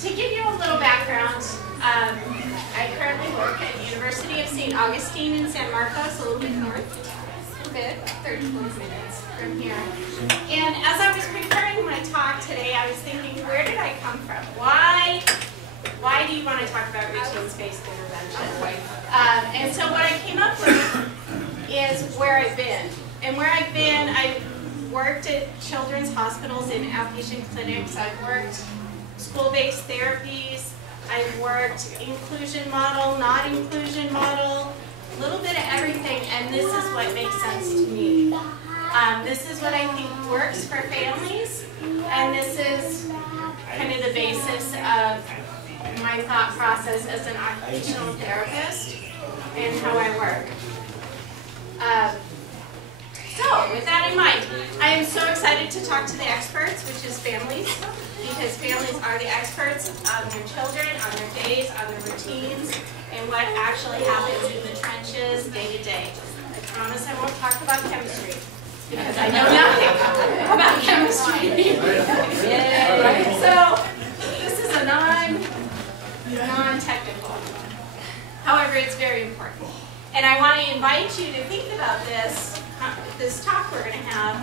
to give you a little background, I currently work at the University of St. Augustine in San Marcos, a little bit north, a bit, 30 minutes from here. And as I was preparing my talk today, I was thinking, where did I come from? Why do you want to talk about routines-based intervention? And so what I came up with is where I've been. And where I've been, I've worked at children's hospitals and outpatient clinics. I've worked school-based therapies. I've worked inclusion model, not inclusion model, a little bit of everything, and this is what makes sense to me. This is what I think works for families, and this is kind of the basis of my thought process as an occupational therapist and how I work. So, with that in mind, I am so excited to talk to the experts, which is families, because families are the experts on their children, on their days, on their routines, and what actually happens in the trenches day to day. I promise I won't talk about chemistry, because I know nothing about chemistry. So, this is a non-technical. However, it's very important. And I want to invite you to think about this talk we're going to have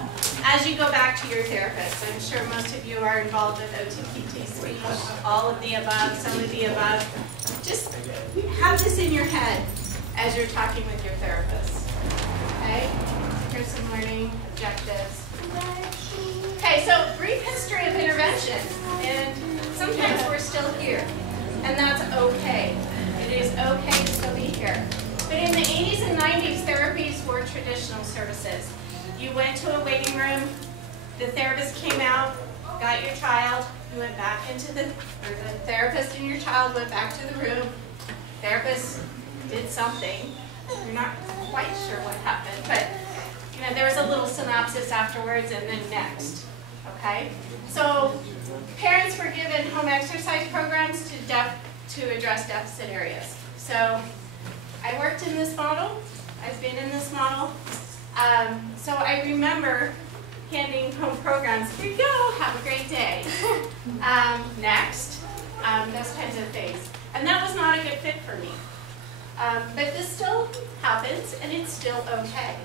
as you go back to your therapist. I'm sure most of you are involved with OTPT speech, all of the above, some of the above. Just have this in your head as you're talking with your therapist. Okay? Here's some learning objectives. Okay, so brief history of intervention. And sometimes we're still here. And that's okay. It is okay to still be here. But in the 80s and 90s, therapies were traditional services. You went to a waiting room, the therapist came out, got your child, you went back into the therapist and your child went back to the room, therapist did something. You're not quite sure what happened, but there was a little synopsis afterwards and then next. Okay? So parents were given home exercise programs to address deficit areas. So I worked in this model. I've been in this model. So I remember handing home programs. Here you go. Have a great day. Next. Those kinds of things. And that was not a good fit for me. But this still happens, and it's still okay.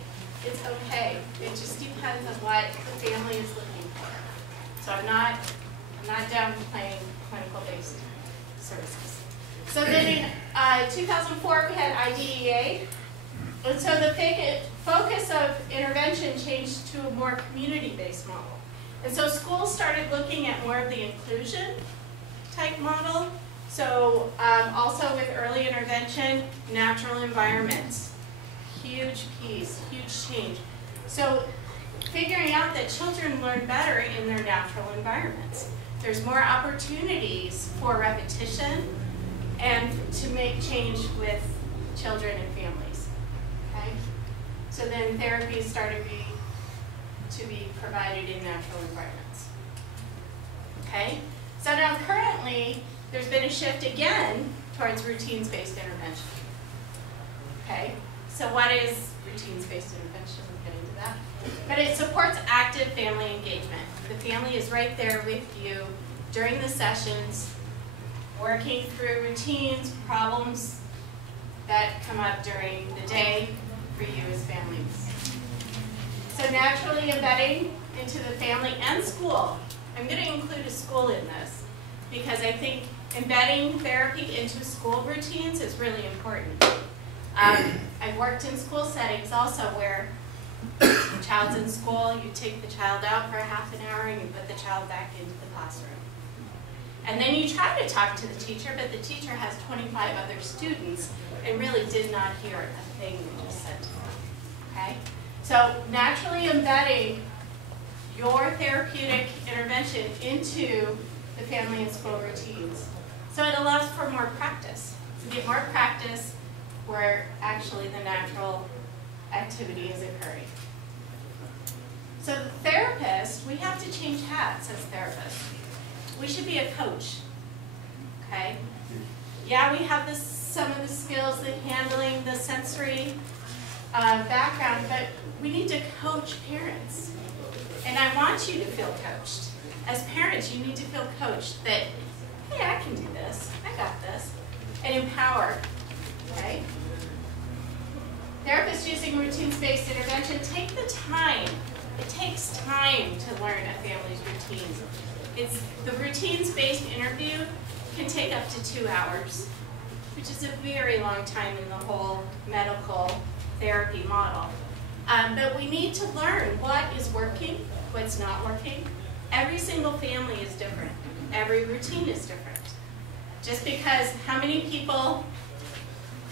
It's okay. It just depends on what the family is looking for. So I'm not downplaying clinical-based services. So then in 2004, we had IDEA. And so the focus of intervention changed to a more community-based model. And so schools started looking at more of the inclusion type model. So also with early intervention, natural environments. Huge piece, huge change. So figuring out that children learn better in their natural environments. There's more opportunities for repetition and to make change with children and families. Okay? So then therapies started to be provided in natural environments. Okay? So now currently, there's been a shift again towards routines-based intervention. Okay? So what is routines-based intervention? We'll get into that. But it supports active family engagement. The family is right there with you during the sessions, working through routines, problems that come up during the day for you as families. So naturally embedding into the family and school. I'm going to include a school in this because I think embedding therapy into school routines is really important. I've worked in school settings also where the child's in school, you take the child out for a half an hour and you put the child back into the classroom. And then you try to talk to the teacher, but the teacher has 25 other students and really did not hear a thing you just said to them. Okay? So naturally embedding your therapeutic intervention into the family and school routines. So it allows for more practice. To get more practice where actually the natural activity is occurring. So the therapist, we have to change hats as therapists. We should be a coach, okay? Yeah, we have some of the skills, the handling, the sensory background, but we need to coach parents. And I want you to feel coached. As parents, you need to feel coached that hey, I can do this, I got this, and empower, okay? Therapists using routines-based intervention take the time. It takes time to learn a family's routines. The routines-based interview can take up to 2 hours, which is a very long time in the whole medical therapy model. But we need to learn what is working, what's not working. Every single family is different. Every routine is different. Just because how many people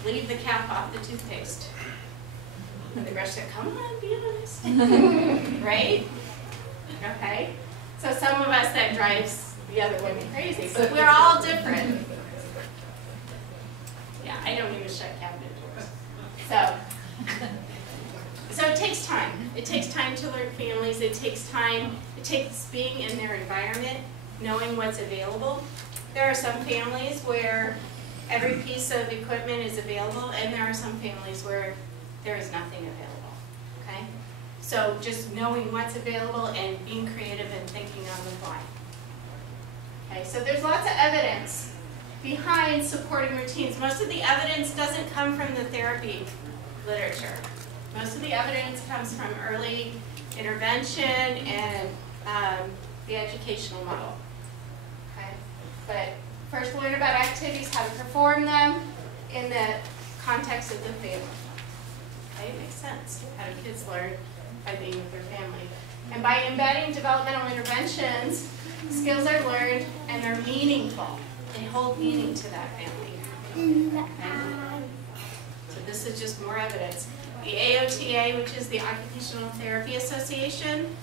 leave the cap off the toothpaste when they brush their, come on, be honest. Right? Okay? So some of us, that drives the other women crazy, but we're all different. Yeah, I don't even shut cabinet doors. So it takes time. It takes time to learn families. It takes time. It takes being in their environment, knowing what's available. There are some families where every piece of equipment is available, and there are some families where there is nothing available. Okay? So just knowing what's available and being creative and thinking on the fly. Okay, so there's lots of evidence behind supporting routines. Most of the evidence doesn't come from the therapy literature. Most of the evidence comes from early intervention and the educational model. Okay? But first learn about activities, how to perform them in the context of the family. Okay, it makes sense. How do kids learn? By being with their family. And by embedding developmental interventions, skills are learned and they're meaningful. They hold meaning to that family. Okay? So this is just more evidence. The AOTA, which is the Occupational Therapy Association,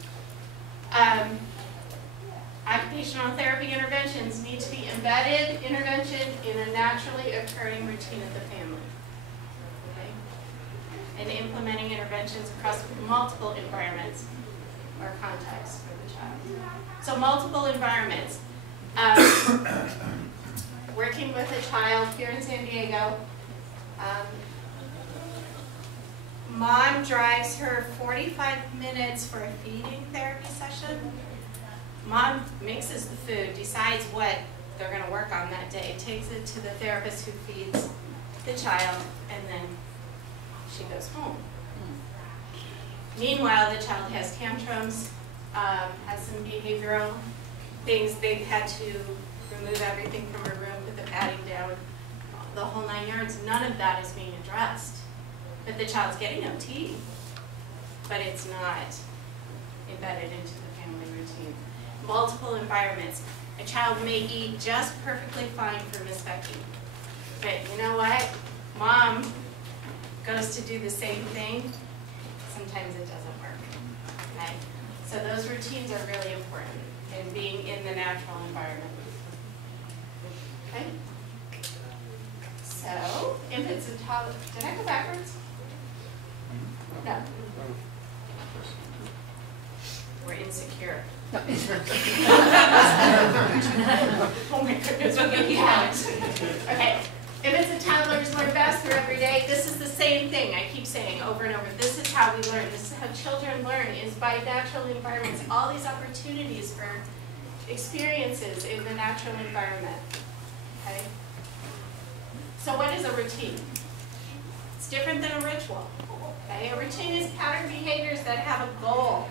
occupational therapy interventions need to be embedded intervention in a naturally occurring routine of the family. And implementing interventions across multiple environments or contexts for the child. So multiple environments. Working with a child here in San Diego, mom drives her 45 minutes for a feeding therapy session. Mom mixes the food, decides what they're going to work on that day, takes it to the therapist who feeds the child, and then she goes home. Meanwhile, the child has tantrums, has some behavioral things. They've had to remove everything from her room, put the padding down, the whole 9 yards. None of that is being addressed. But the child's getting OT, but it's not embedded into the family routine. Multiple environments. A child may eat just perfectly fine for Miss Becki, but you know what? Mom goes to do the same thing, sometimes it doesn't work. Okay? So those routines are really important in being in the natural environment. Okay? So, infants and toddlers. Did I go backwards? No. We're insecure. Oh my goodness, we're going to be okay. Infants and toddlers learn best through every day. This is the same thing I keep saying over and over. This is how we learn. This is how children learn, is by natural environments. All these opportunities for experiences in the natural environment. Okay? So what is a routine? It's different than a ritual. Okay? A routine is pattern behaviors that have a goal.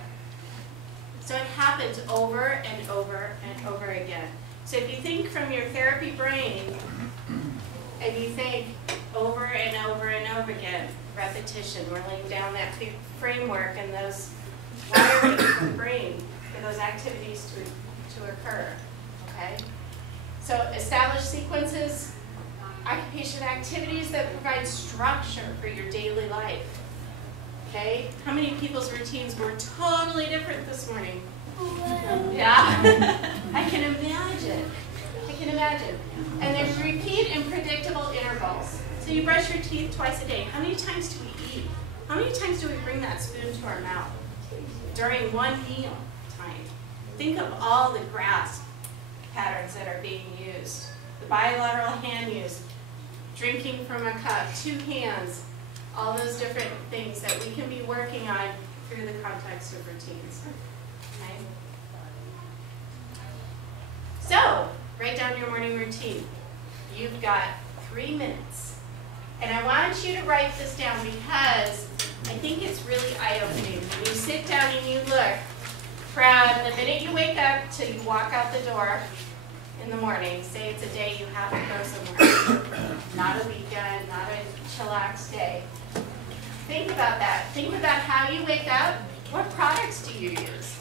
So it happens over and over and over again. So if you think from your therapy brain, and you think over and over and over again, repetition, we're laying down that framework and those wiring in the brain for those activities to occur, okay? So establish sequences, occupation activities that provide structure for your daily life, okay? How many people's routines were totally different this morning? Yeah, I can imagine. I can imagine. And then repeat in predictable intervals. So you brush your teeth twice a day. How many times do we eat? How many times do we bring that spoon to our mouth during one meal time? Think of all the grasp patterns that are being used. The bilateral hand use, drinking from a cup, 2 hands, all those different things that we can be working on through the context of routines. Okay? So, Write down your morning routine. You've got 3 minutes. And I want you to write this down because I think it's really eye-opening. When you sit down and you look, from the minute you wake up till you walk out the door in the morning, say it's a day you have to go somewhere, not a weekend, not a chillax day. Think about that. Think about how you wake up. What products do you use?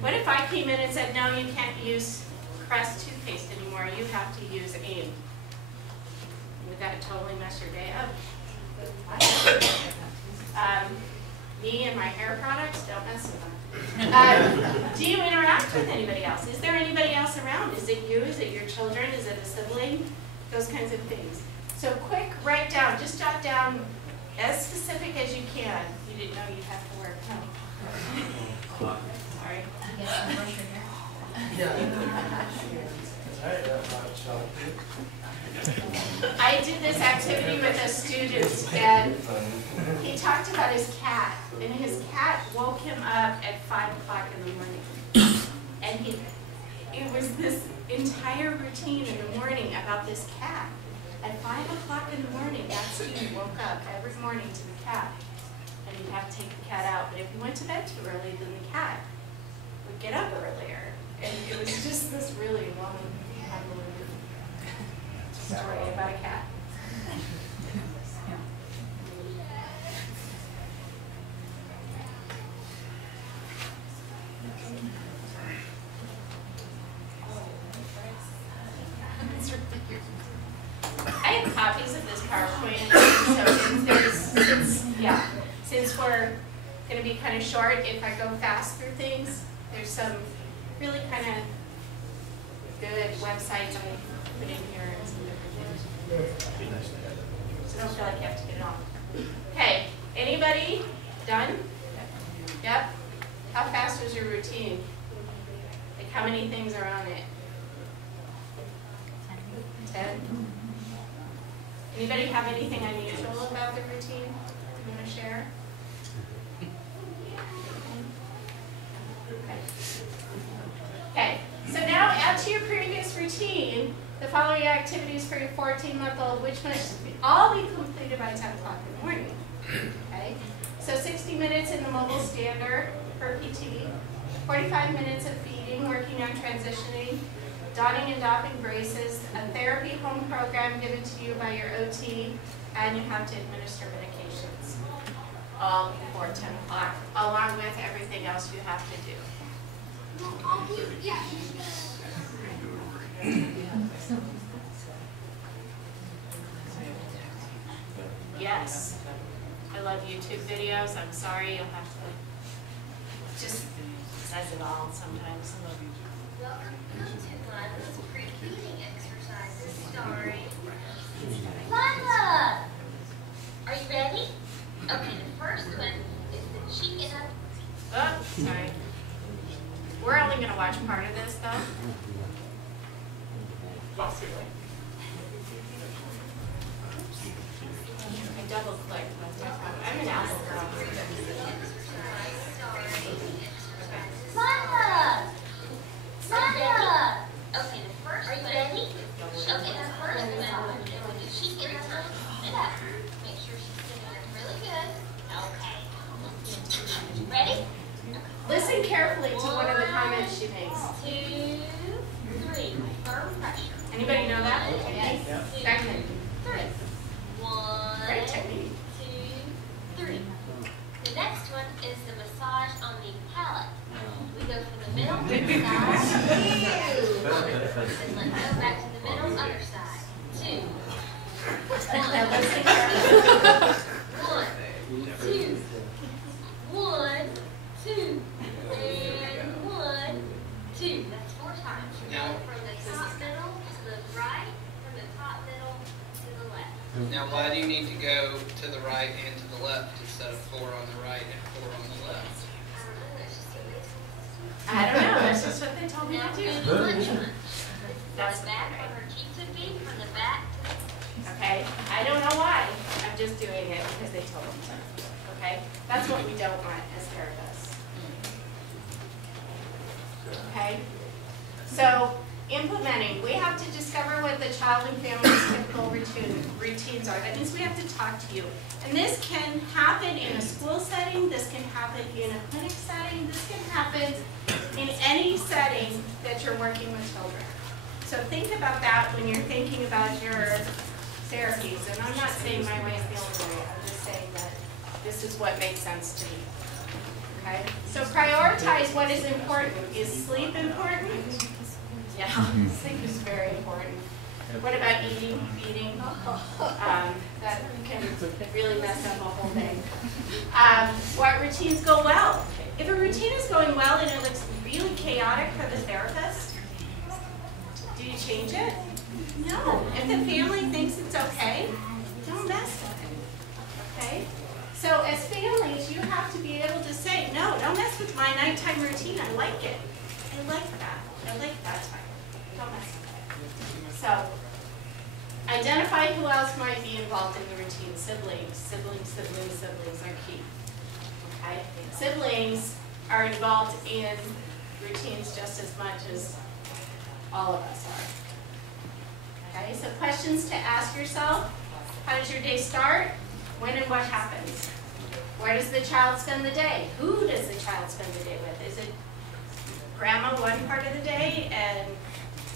What if I came in and said, no, you can't use Crest toothpaste anymore, you have to use AIM? Would that totally mess your day up? Me and my hair products, don't mess with them. Do you interact with anybody else? Is there anybody else around? Is it you? Is it your children? Is it a sibling? Those kinds of things. So quick, write down, just jot down as specific as you can. You didn't know you'd have to work, no. Sorry. I did this activity with a student, and he talked about his cat, and his cat woke him up at 5 o'clock in the morning. And it was this entire routine in the morning about this cat. At 5 o'clock in the morning, that student woke up every morning to the cat. And he'd have to take the cat out. But if he went to bed too early, then the cat would get up earlier. And it was just this really long, convoluted story about a cat. I have copies of this PowerPoint, so since we're going to be kind of short, if I go fast through things, there's some really kind of good websites I put in here and some different things. So don't feel like you have to get it all. Okay, anybody done? Yep. How fast was your routine? Like how many things are on it? 10? Anybody have anything unusual about their routine you want to share? Okay, so now add to your previous routine the following activities for your 14-month-old, which must all be completed by 10 o'clock in the morning. Okay, so 60 minutes in the mobile stander for PT, 45 minutes of feeding, working on transitioning, donning and doffing braces, a therapy home program given to you by your OT, and you have to administer medications all before 10 o'clock, along with everything else you have to do. Yes, I love YouTube videos. I'm sorry, you'll have to, just says it all sometimes. Welcome to Lila's pre-feeding exercises starring Lila! Are you ready? Okay, the first one is the chicken up. Oh, sorry. We're only going to watch part of this, though. Possibly. I double-clicked. I'm an apple girl. Lila! Lila! Okay, the first one. Are you ready? Okay, the first one is the chicken up. Make sure she's sitting up really good. Okay. Ready? Listen carefully to one of the comments she makes. 2, 3. Firm pressure. Anybody know that? Yes. Technique. 3. 1. Great technique. 2, 3. The next one is the massage on the palate. We go from the middle to the side. And let's go back to the middle, other side. 2. Now listen carefully. 1, 2. 1, 2. And 1, 2. That's 4 times. Now, from the top middle to the right, from the top middle to the left. Now, why do you need to go to the right and to the left instead of 4 on the right and 4 on the left? I don't know. That's just what they told me to do. That's back where her cheeks would be, from the back to the Okay? I don't know why. I'm just doing it because they told me to. Okay? That's what we don't want as therapists. Okay? So Implementing. We have to discover what the child and family's typical routines are. That means we have to talk to you. And this can happen in a school setting. This can happen in a clinic setting. This can happen in any setting that you're working with children. So think about that when you're thinking about your therapies. And I'm not saying my way is the only way. I'm just saying that this is what makes sense to me. Okay? So prioritize what is important. Is sleep important? Yeah, sleep is very important. What about eating? Feeding? That can really mess up a whole day. What routines go well? If a routine is going well and it looks really chaotic for the therapist, do you change it? No. If the family thinks it's okay, don't mess with it. Okay? So as families, you have to be able to say, no, don't mess with my nighttime routine. I like it. I like that. I like that time. Don't mess with it. So, identify who else might be involved in the routine. Siblings are key. Okay? Siblings are involved in routines just as much as all of us are. Okay? So questions to ask yourself. How does your day start? When and what happens? Where does the child spend the day? Who does the child spend the day with? Is it grandma one part of the day and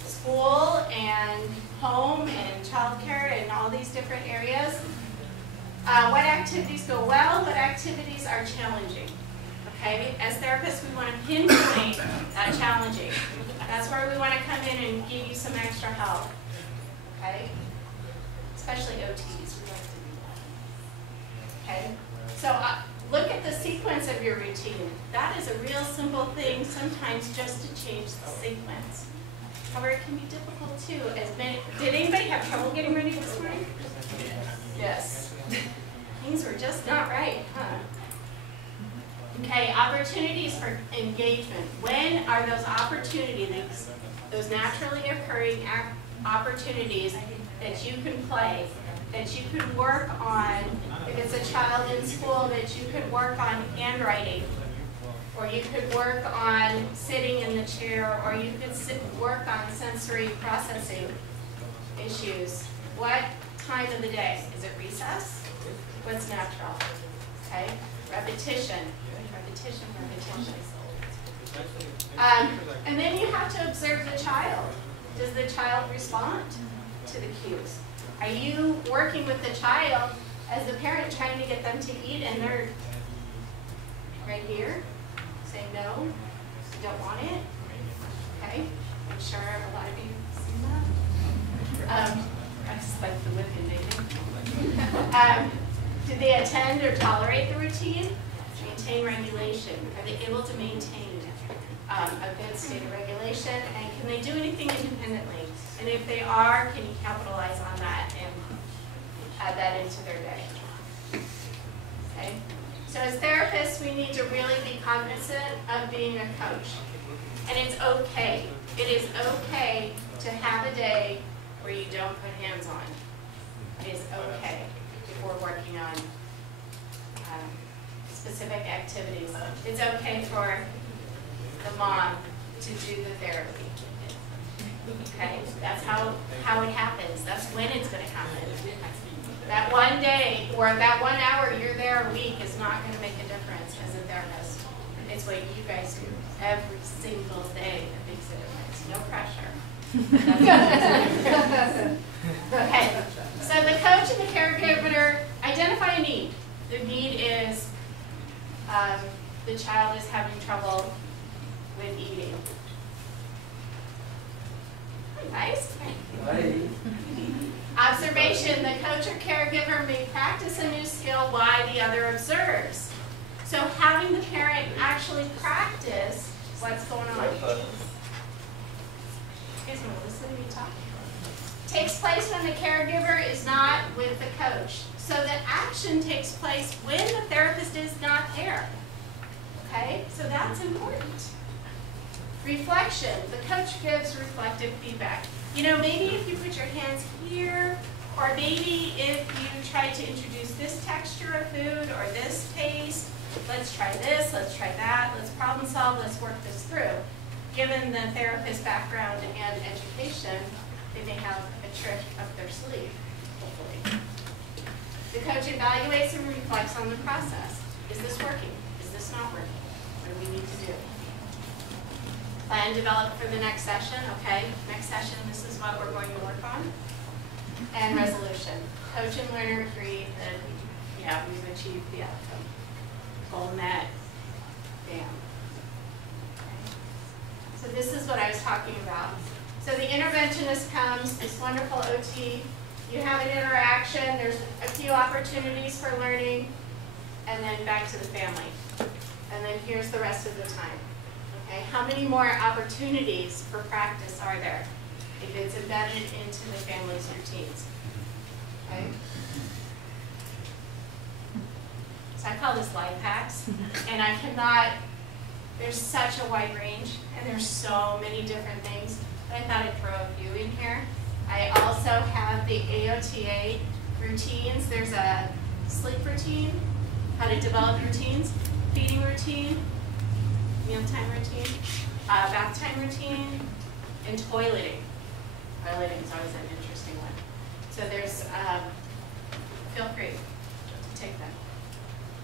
school and home and childcare and all these different areas? What activities go well? What activities are challenging? Okay, as therapists, we want to pinpoint that challenging. That's where we want to come in and give you some extra help. Okay, especially OTs. We like to do that. Okay, so look at the sequence of your routine. That is a real simple thing. Sometimes just to change the sequence. However, it can be difficult too. Did anybody have trouble getting ready this morning? Yes. Things were just not right, huh? Okay, opportunities for engagement. When are those opportunities, those naturally occurring opportunities that you can play, that you could work on? If it's a child in school, that you could work on handwriting, or you could work on sitting in the chair, or you could work on sensory processing issues. What time of the day? Is it recess? What's natural? Okay, repetition. And then you have to observe the child. Does the child respond to the cues? Are you working with the child as the parent trying to get them to eat and they're right here saying no, you don't want it? Okay, I'm sure a lot of you have seen that. I just like the whipping, baby. Do they attend or tolerate the routine? Maintain regulation. Are they able to maintain a good state of regulation? And can they do anything independently? And if they are, can you capitalize on that and add that into their day? Okay? So as therapists, we need to really be cognizant of being a coach. And it's okay. It is okay to have a day where you don't put hands on. It is okay if we're working on specific activities. It's okay for the mom to do the therapy. Okay? That's how it happens. That's when it's going to happen. That one day or that 1 hour you're there a week is not going to make a difference as a therapist. It's what you guys do every single day that makes a difference. No pressure. Okay. So the coach and the caregiver identify a need. The need is the child is having trouble with eating. Nice. Observation. The coach or caregiver may practice a new skill while the other observes. So having the parent actually practice what's going on. You guys want to listen to me talk? Takes place when the caregiver is not with the coach. So the action takes place when the therapist is not there. Okay? So that's important. Reflection. The coach gives reflective feedback. You know, maybe if you put your hands here, or maybe if you try to introduce this texture of food or this taste, let's try this, let's try that, let's problem solve, let's work this through. given the therapist background and education, they may have a trick up their sleeve, hopefully. The coach evaluates and reflects on the process. Is this working? Is this not working? What do we need to do? Plan developed for the next session. Okay, next session, this is what we're going to work on. And resolution. Coach and learner agree that, yeah, we've achieved the outcome. Goal met. Bam. Okay. So this is what I was talking about. So the interventionist comes, this wonderful OT. You have an interaction. There's a few opportunities for learning. And then back to the family. And then here's the rest of the time. Okay, how many more opportunities for practice are there if it's embedded into the family's routines? Okay. So I call this life hacks, and I cannot, there's such a wide range, and there's so many different things, but I thought I'd throw a few in here. I also have the AOTA routines. There's a sleep routine, how to develop routines, feeding routine, mealtime routine, bath time routine, and toileting. Toileting is always an interesting one. So there's, feel free to take them.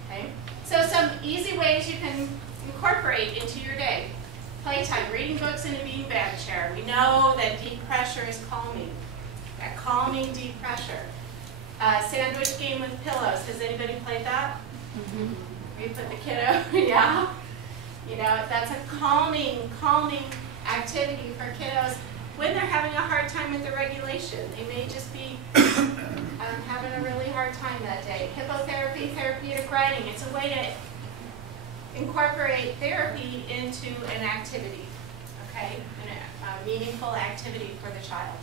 Okay? So some easy ways you can incorporate into your day. Playtime, reading books in a beanbag chair. We know that deep pressure is calming. That calming deep pressure. Sandwich game with pillows. Has anybody played that? Mm-hmm. We put the kiddo, yeah. You know, that's a calming activity for kiddos when they're having a hard time with the regulation. They may just be having a really hard time that day. Hippotherapy, therapeutic writing. It's a way to incorporate therapy into an activity, okay? A meaningful activity for the child.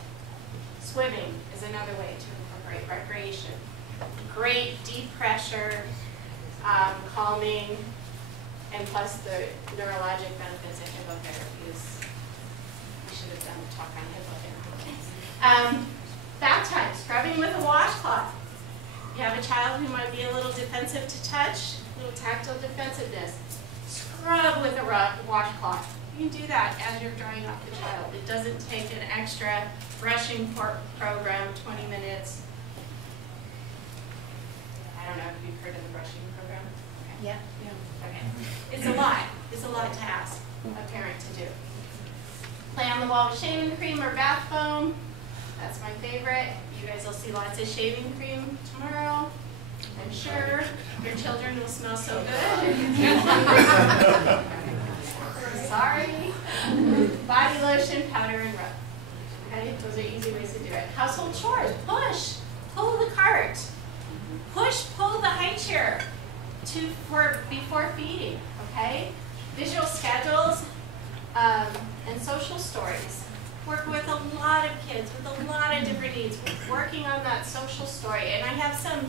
Swimming is another way to incorporate recreation. Great deep pressure, calming, and plus the neurologic benefits of hippotherapy is, we should have done a talk on hippotherapy. Bath time, scrubbing with a washcloth. You have a child who might be a little defensive to touch, a little tactile defensiveness. Scrub with a washcloth. You can do that as you're drying off the child. It doesn't take an extra brushing program, 20 minutes. I don't know if you've heard of the brushing program. Okay. Yeah. Okay. It's a lot. It's a lot to ask a parent to do. Play on the wall with shaving cream or bath foam. That's my favorite. You guys will see lots of shaving cream tomorrow. I'm sure your children will smell so good. Sorry. Body lotion, powder, and rub. Okay, those are easy ways to do it. Household chores. Push. Pull the cart. Push, pull the high chair before feeding, okay? Visual schedules and social stories. Work with a lot of kids with a lot of different needs. We're working on that social story. And I have some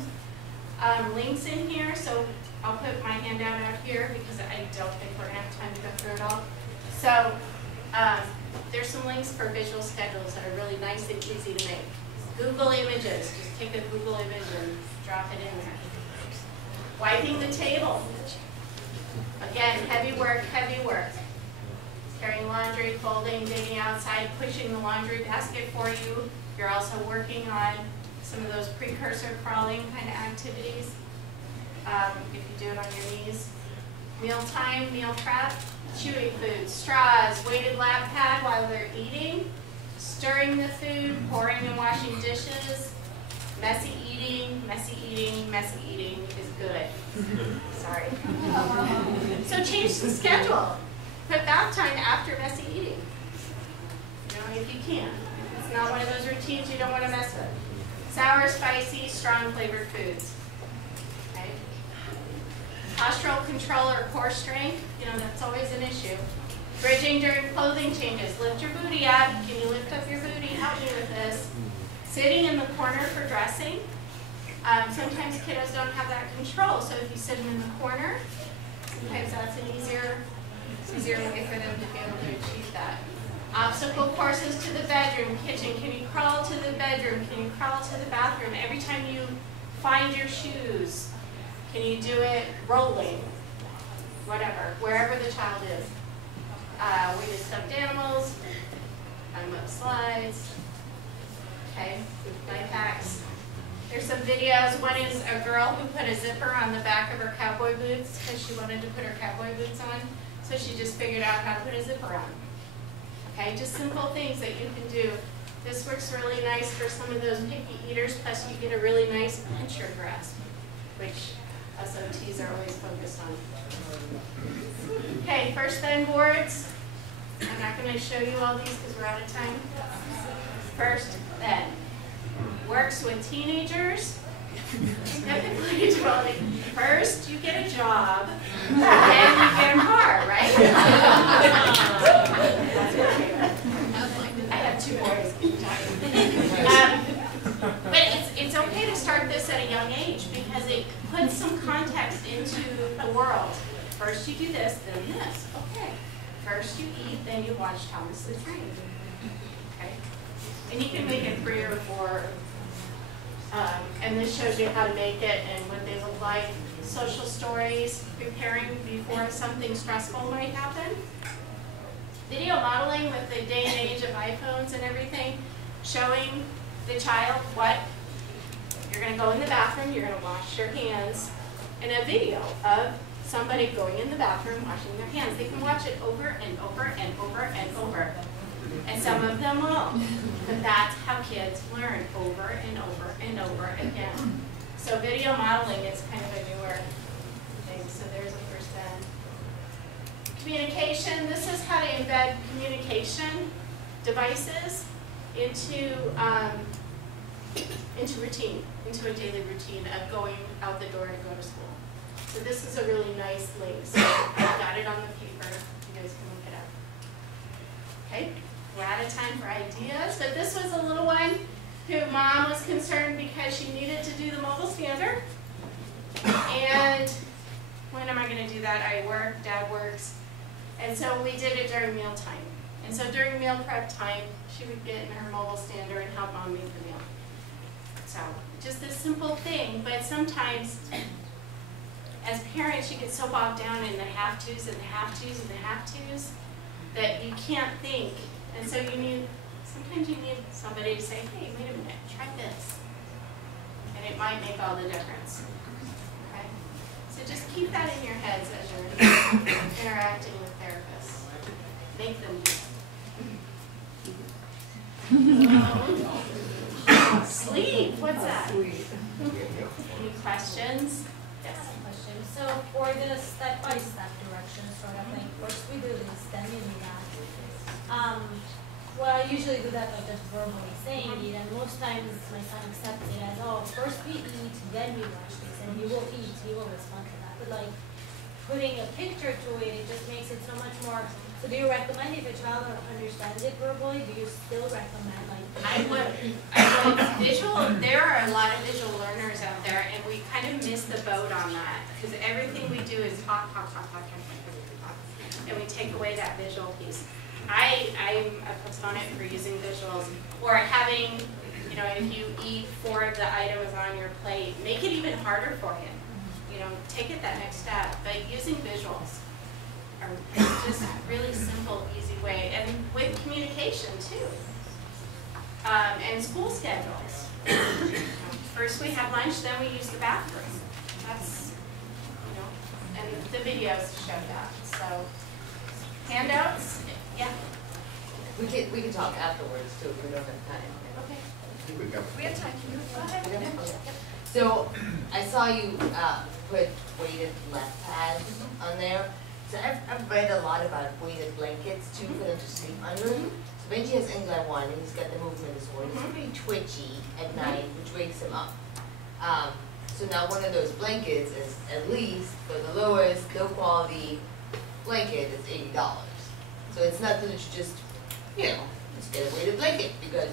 links in here, so I'll put my handout out here because I don't think we're going to have time to go through it all. So there's some links for visual schedules that are really nice and easy to make. Google Images. Just take a Google image and drop it in there. Wiping the table. Again, heavy work, heavy work. Carrying laundry, folding, digging outside, pushing the laundry basket for you. You're also working on some of those precursor crawling kind of activities. If you do it on your knees. Mealtime, meal prep, chewing food, straws, weighted lap pad while they're eating, stirring the food, pouring and washing dishes. Messy eating, messy eating, messy eating is good. Sorry. So change the schedule. Put bath time after messy eating. You know, if you can. It's not one of those routines you don't want to mess with. Sour, spicy, strong flavored foods. Okay. Postural control or core strength, you know, that's always an issue. Bridging during clothing changes. Lift your booty up. Can you lift up your booty? Help me with this. Sitting in the corner for dressing. Sometimes kiddos don't have that control, so if you sit them in the corner, sometimes that's an easier way for them to be able to achieve that. Obstacle courses to the bedroom, kitchen. Can you crawl to the bedroom? Can you crawl to the bathroom? Every time you find your shoes, can you do it rolling? Whatever, wherever the child is. weighted stuffed animals, climb up slides, okay, life hacks. There's some videos. One is a girl who put a zipper on the back of her cowboy boots because she wanted to put her cowboy boots on. So she just figured out how to put a zipper on. Okay, just simple things that you can do. This works really nice for some of those picky eaters, plus you get a really nice pincher grasp, which SOTs are always focused on. Okay, first then boards. I'm not going to show you all these because we're out of time. First then. Works with teenagers. Typically, first you get a job, then you get a car, right? I have 2 boys. But it's okay to start this at a young age because it puts some context into the world. First you do this, then this. Okay. First you eat, then you watch Thomas the Train. Okay. And you can make it 3 or 4. And this shows you how to make it and what they look like. Social stories, preparing before something stressful might happen. Video modeling with the day and age of iPhones and everything, showing the child what you're going to go in the bathroom, you're going to wash your hands, and a video of somebody going in the bathroom washing their hands. They can watch it over and over and over and over. And some of them won't. But that's how kids learn over and over and over again. So video modeling is kind of a newer thing. So there's a first then. Communication. This is how to embed communication devices into routine, into a daily routine of going out the door to go to school. So this is a really nice link. So I've got it on the paper. You guys can look it up. Okay. We're out of time for ideas, but this was a little one who mom was concerned because she needed to do the mobile standard. And when am I going to do that? I work, Dad works. And so we did it during meal time. And so during meal prep time, she would get in her mobile stander and help mom make the meal. So just a simple thing, but sometimes as parents, you get so bogged down in the have-tos and the have-tos and the have-tos that you can't think. And so sometimes you need somebody to say, hey, wait a minute, try this. And it might make all the difference. Okay? So just keep that in your heads as you're interacting with therapists. Make them do it. Sleep, what's that? Any questions? Yes. Question. So for the step-by-step direction sort of thing, first we do this, then we do that. Well, I usually do that by just verbally saying it, and most times my son accepts it as, oh, first we eat, then we watch this, and he will eat, he will respond to that. But like putting a picture to it, it just makes it so much more. So do you recommend if a child understands it verbally, do you still recommend like? I would there are a lot of visual learners out there, and we kind of miss the boat on that because everything we do is talk, and we take away that visual piece. I'm a proponent for using visuals or having, if you eat 4 of the items on your plate, make it even harder for him. Take it that next step. But using visuals are just a really simple, easy way. And with communication, too. And school schedules. First we have lunch, then we use the bathroom. That's, and the videos show that. So, handouts? Yeah. We can talk afterwards too if we don't have time. Okay. We have time. Go ahead. So I saw you put weighted left pads on there. So I've read a lot about weighted blankets too for them to sleep under. So Benji has England 1 and he's got the movement disorder. He's pretty twitchy at night, which wakes him up. So now one of those blankets is at least for the lowest, low quality blanket is $80. So it's not that you just, just get a weighted blanket because,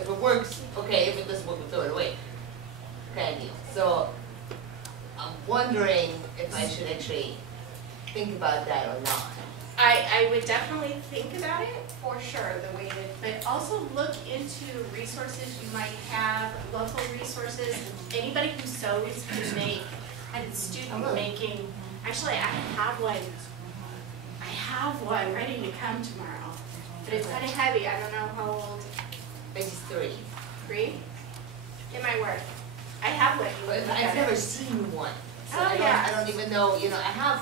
if it works, okay, if it doesn't work, we'll throw it away. Kind of deal. So I'm wondering if I should actually think about that or not. I would definitely think about it for sure, the weighted, but also look into resources you might have, local resources. Anybody who sews can make. I had a student making. Actually, I have well, I'm ready to come tomorrow. But it's kind of heavy. I don't know how old. Benji's 3. 3? It might work. I have what you would But I've never seen one. So Oh, yeah. I don't even know, I have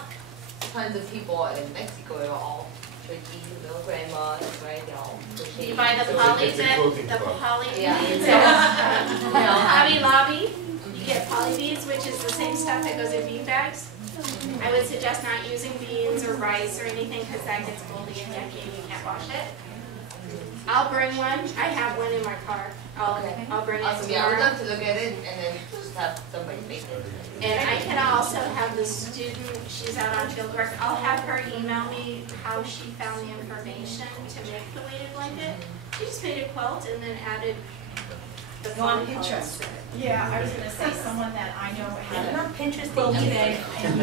tons of people in Mexico who are all tricky, little grandmas, right? They're all crocheting. You buy the So poly it's a bit, quilting the club. poly Yeah. beads. Hobby Lobby, you get poly beads, which is the same stuff that goes in bean bags. I would suggest not using beans or rice or anything because that gets moldy and yucky and you can't wash it. I'll bring one. I have one in my car. I'll bring it Awesome, yeah, I would tomorrow. love to look at it and then just have somebody make it. And I can also have the student, she's out on field work, I'll have her email me how she found the information to make the weighted blanket. She just made a quilt and then added the Go on fun colors Pinterest. to it. Yeah, I was gonna say someone that I know had a Not Pinterest, quilt but bag eBay. and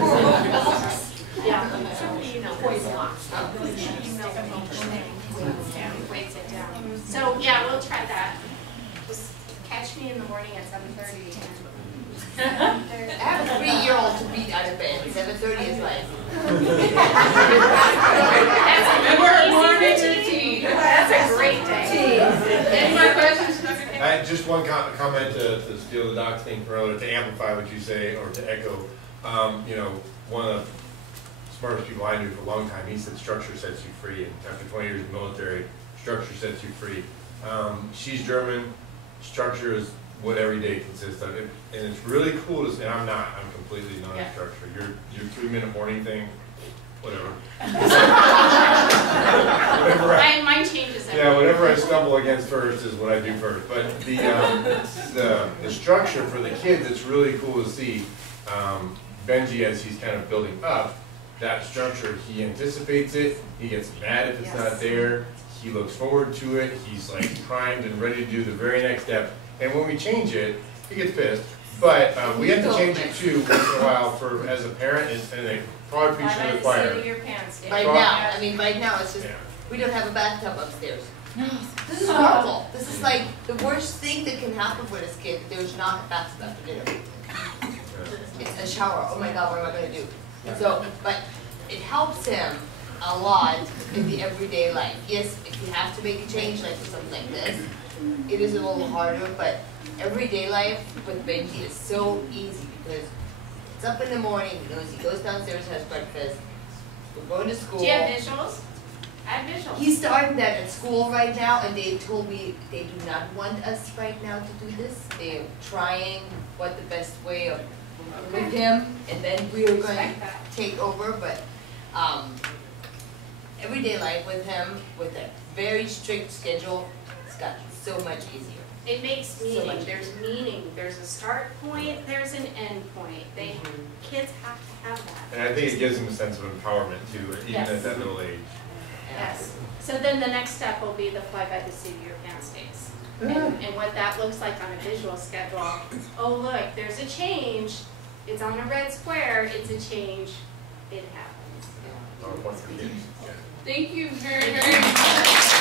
Yeah. somebody you know, toy blocks. Really cheap, stick them on the thing. Weights it down. So, yeah, we'll try that. Just catch me in the morning at 7:30. I have a 3-year-old to beat out of bed. 7:30 is like. That's a morning routine. That's a great day. Any more questions? Just one comment to steal the Doc's thing from earlier, to amplify what you say, or to echo. One of the smartest people I knew for a long time, he said structure sets you free, and after 20 years in the military, structure sets you free. She's German, structure is what every day consists of, and it's really cool to, and I'm completely not a structure. Your 3-minute morning thing, whatever. Mine changes every Yeah, whatever I stumble against first is what I do first. But the structure for the kids, it's really cool to see. Benji, as he's kind of building up that structure, he anticipates it. He gets mad if it's not there. He looks forward to it. He's like primed and ready to do the very next step. And when we change it, he gets pissed. But we have to change it too once in a while for as a parent and a probably preaching to the choir. Right now, it's just, we don't have a bathtub upstairs. This is horrible. This is like the worst thing that can happen for this kid. There's not a bathtub after dinner. It's a shower. Oh my God, what am I going to do? And so, but it helps him a lot in the everyday life. Yes, if you have to make a change, like something like this, it is a little harder, but everyday life with Becki is so easy because it's up in the morning, he goes downstairs, has breakfast, we're going to school. Do you have visuals? I have visuals. He's starting that at school right now, and they told me they do not want us right now to do this. They're trying what the best way of with him, and then we're going to take over, but everyday life with him, with a very strict schedule, it's gotten so much easier. It makes meaning. There's meaning. There's a start point. There's an end point. Kids have to have that. And I think it gives them a sense of empowerment too, even at that little age. Yes. So then the next step will be the fly by the seat of your pants days. And what that looks like on a visual schedule. Oh look, there's a change. It's on a red square. It's a change. It happens. Or one for kids. Yeah. Thank you very, very much.